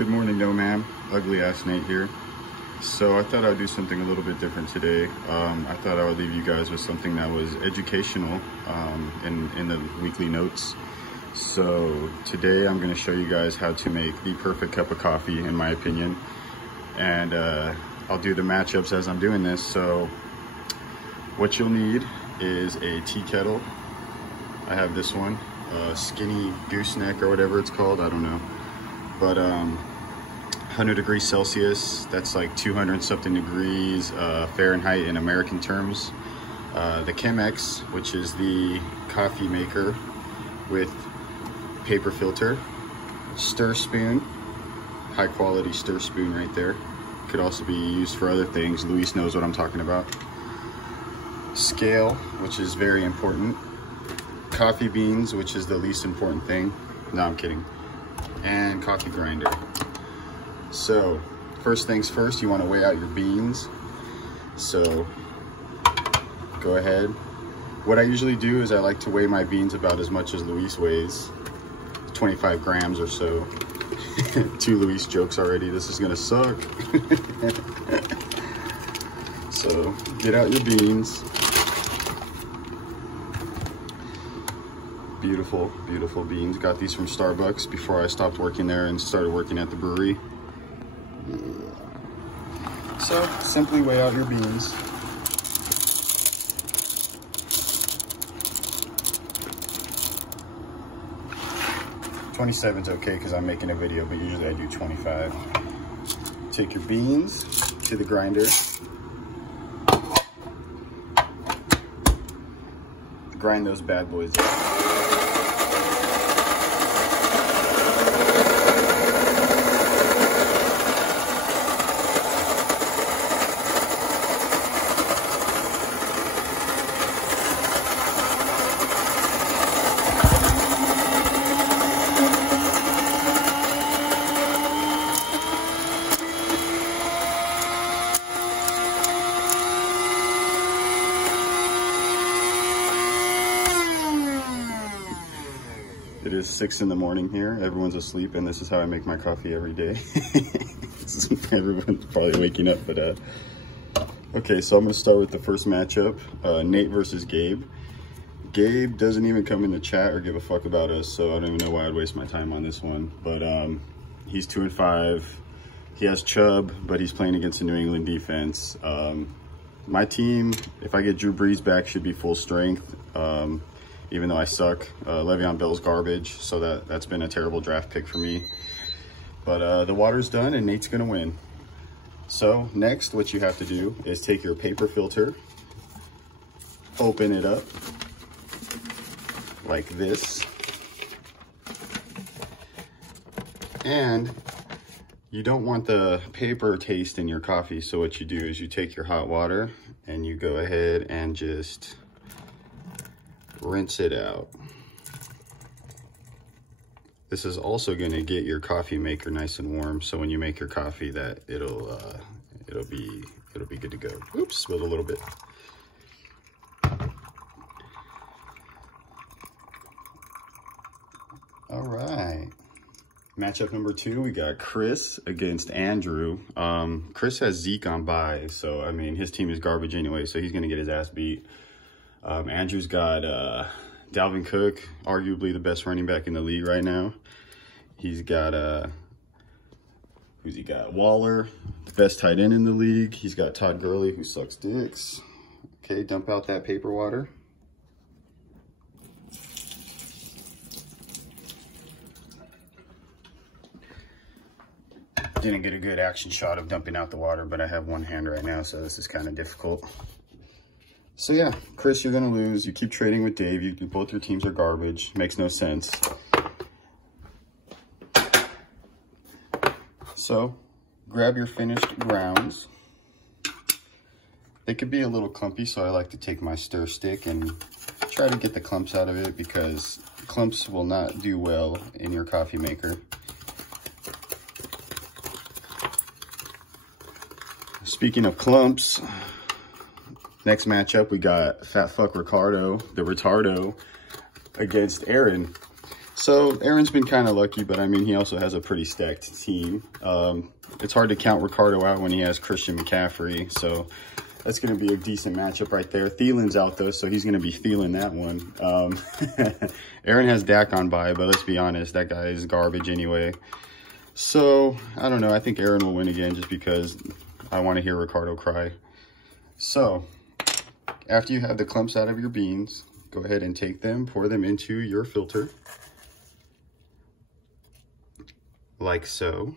Good morning, no ma'am. Ugly ass Nate here. So I thought I'd do something a little bit different today. I thought I would leave you guys with something that was educational in the weekly notes. So today I'm going to show you guys how to make the perfect cup of coffee, in my opinion. And I'll do the matchups as I'm doing this. So what you'll need is a tea kettle. I have this one, skinny gooseneck or whatever it's called, I don't know. But 100 degrees Celsius, that's like 200 something degrees Fahrenheit in American terms. The Chemex, which is the coffee maker with paper filter. Stir spoon, high quality stir spoon right there. Could also be used for other things. Luis knows what I'm talking about. Scale, which is very important. Coffee beans, which is the least important thing. No, I'm kidding. And coffee grinder. So first things first, you want to weigh out your beans. So go ahead. What I usually do is I like to weigh my beans about as much as Luis weighs, 25 grams or so. 2 Luis jokes already. This is gonna suck. So get out your beans. Beautiful, beautiful beans. Got these from Starbucks before I stopped working there and started working at the brewery. So simply weigh out your beans. $27's okay because I'm making a video, but usually I do 25. Take your beans to the grinder. Grind those bad boys up. It is 6 in the morning here. Everyone's asleep, and this is how I make my coffee every day. Everyone's probably waking up, but okay, so I'm gonna start with the first matchup, Nate versus Gabe. Gabe doesn't even come in the chat or give a fuck about us, so I don't even know why I'd waste my time on this one. But he's 2-5. He has Chubb, but he's playing against a New England defense. My team, if I get Drew Brees back, should be full strength. Even though I suck. Le'Veon Bell's garbage, so that's been a terrible draft pick for me. But the water's done and Nate's gonna win. So next, what you have to do is take your paper filter, open it up like this, and you don't want the paper taste in your coffee, so what you do is you take your hot water and you go ahead and just rinse it out. This is also going to get your coffee maker nice and warm, so when you make your coffee, that it'll be good to go. Oops, spilled a little bit. All right. Matchup number 2, we got Chris against Andrew. Chris has Zeke on bye, so I mean his team is garbage anyway, so he's going to get his ass beat. Andrew's got Dalvin Cook, arguably the best running back in the league right now. He's got, who's he got? Waller, the best tight end in the league. He's got Todd Gurley, who sucks dicks. Okay, dump out that paper water. Didn't get a good action shot of dumping out the water, but I have one hand right now, so this is kind of difficult. So yeah, Chris, you're gonna lose. You keep trading with Dave. Both your teams are garbage. Makes no sense. So grab your finished grounds. They could be a little clumpy, so I like to take my stir stick and try to get the clumps out of it, because clumps will not do well in your coffee maker. Speaking of clumps, next matchup, we got Fat Fuck Ricardo, the Retardo, against Aaron. So Aaron's been kind of lucky, but I mean, he also has a pretty stacked team. It's hard to count Ricardo out when he has Christian McCaffrey. So that's going to be a decent matchup right there. Thielen's out though, so he's going to be feeling that one. Aaron has Dak on bye, but let's be honest, that guy is garbage anyway. So I don't know. I think Aaron will win again just because I want to hear Ricardo cry. So after you have the clumps out of your beans, go ahead and take them, pour them into your filter. Like so.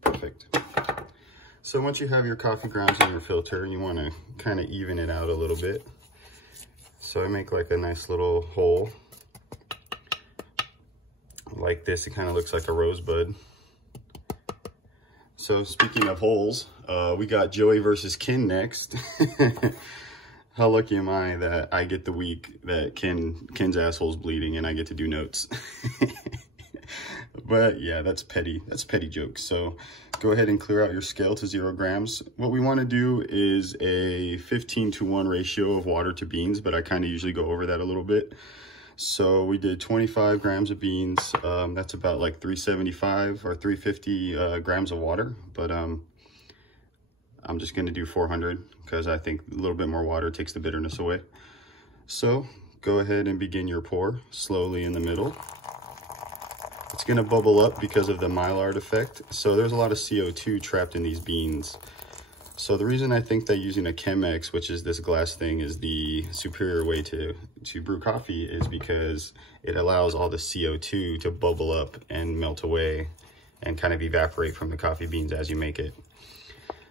Perfect. So once you have your coffee grounds in your filter, you want to kind of even it out a little bit. So I make like a nice little hole. Like this, it kind of looks like a rosebud. So speaking of holes, we got Joey versus Ken next. How lucky am I that I get the week that Ken's asshole's bleeding and I get to do notes. But yeah, that's petty jokes. So go ahead and clear out your scale to 0 grams. What we want to do is a 15-to-1 ratio of water to beans, but I kind of usually go over that a little bit. So we did 25 grams of beans. That's about like 375 or 350 grams of water, but I'm just going to do 400 because I think a little bit more water takes the bitterness away. So go ahead and begin your pour slowly in the middle. It's going to bubble up because of the Maillard effect. So there's a lot of CO2 trapped in these beans. So the reason I think that using a Chemex, which is this glass thing, is the superior way to brew coffee is because it allows all the CO2 to bubble up and melt away and kind of evaporate from the coffee beans as you make it.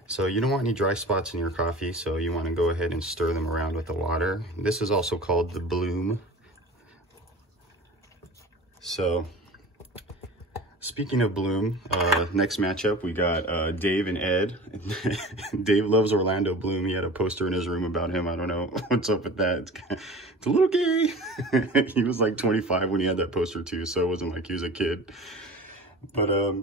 So you don't want any dry spots in your coffee, so you want to go ahead and stir them around with the water. This is also called the bloom. So speaking of bloom, next matchup, we got Dave and Ed. Dave loves Orlando Bloom. He had a poster in his room about him. I don't know what's up with that. It's a little gay. He was like 25 when he had that poster too, so it wasn't like he was a kid. But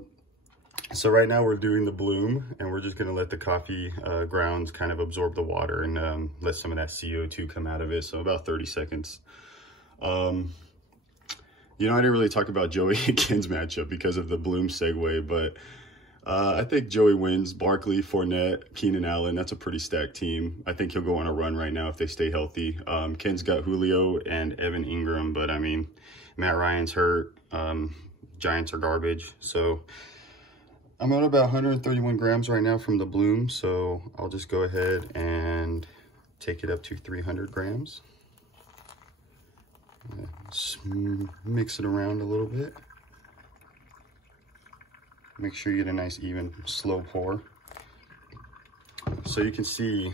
so right now we're doing the bloom, and we're just going to let the coffee grounds kind of absorb the water and let some of that CO2 come out of it. So about 30 seconds. You know, I didn't really talk about Joey and Ken's matchup because of the bloom segue, but I think Joey wins. Barkley, Fournette, Keenan Allen, that's a pretty stacked team. I think he'll go on a run right now if they stay healthy. Ken's got Julio and Evan Ingram, but I mean, Matt Ryan's hurt. Giants are garbage. So I'm at about 131 grams right now from the bloom, so I'll just go ahead and take it up to 300 grams. Just mix it around a little bit. Make sure you get a nice, even, slow pour. So you can see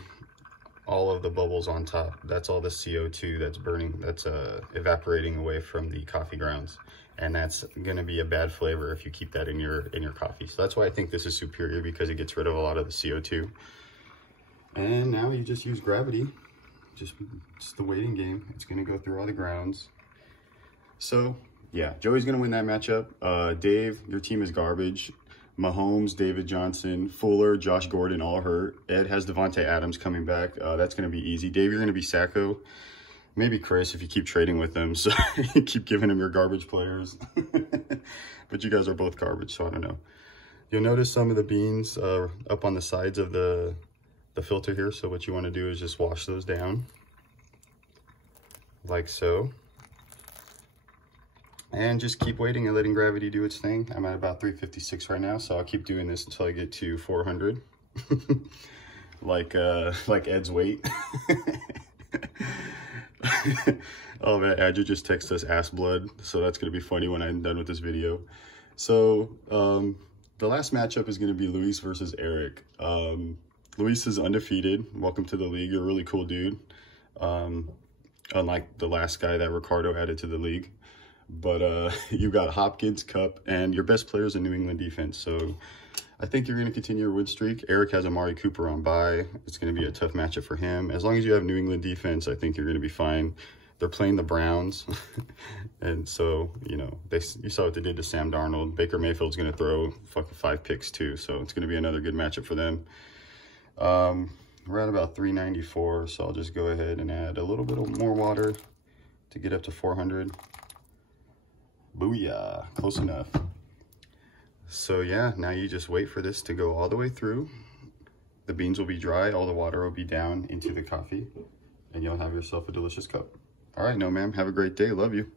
all of the bubbles on top. That's all the CO2 that's burning, that's evaporating away from the coffee grounds. And that's gonna be a bad flavor if you keep that in your coffee. So that's why I think this is superior, because it gets rid of a lot of the CO2. And now you just use gravity. Just the waiting game. It's gonna go through all the grounds. So yeah, Joey's gonna win that matchup. Dave, your team is garbage. Mahomes, David Johnson, Fuller, Josh Gordon, all hurt. Ed has Devontae Adams coming back. That's gonna be easy. Dave, you're gonna be Sacco. Maybe Chris if you keep trading with them. So you keep giving him your garbage players. But you guys are both garbage, so I don't know. You'll notice some of the beans up on the sides of the filter here. So what you want to do is just wash those down like so, and just keep waiting and letting gravity do its thing. I'm at about 356 right now, so I'll keep doing this until I get to 400. like Ed's weight. Oh man, Adja just texted us ass blood, so that's gonna be funny when I'm done with this video. So the last matchup is gonna be Luis versus Eric. Luis is undefeated. Welcome to the league. You're a really cool dude. Unlike the last guy that Ricardo added to the league. But you got Hopkins, Kupp, and your best player is a New England defense. So I think you're going to continue your win streak. Eric has Amari Cooper on bye. It's going to be a tough matchup for him. As long as you have New England defense, I think you're going to be fine. They're playing the Browns. And so, you know, you saw what they did to Sam Darnold. Baker Mayfield's going to throw fucking 5 picks too. So it's going to be another good matchup for them. We're at about 394, so I'll just go ahead and add a little bit more water to get up to 400. Booyah, close enough. So yeah, now you just wait for this to go all the way through. The beans will be dry, all the water will be down into the coffee, and you'll have yourself a delicious cup. All right, no ma'am, have a great day, love you.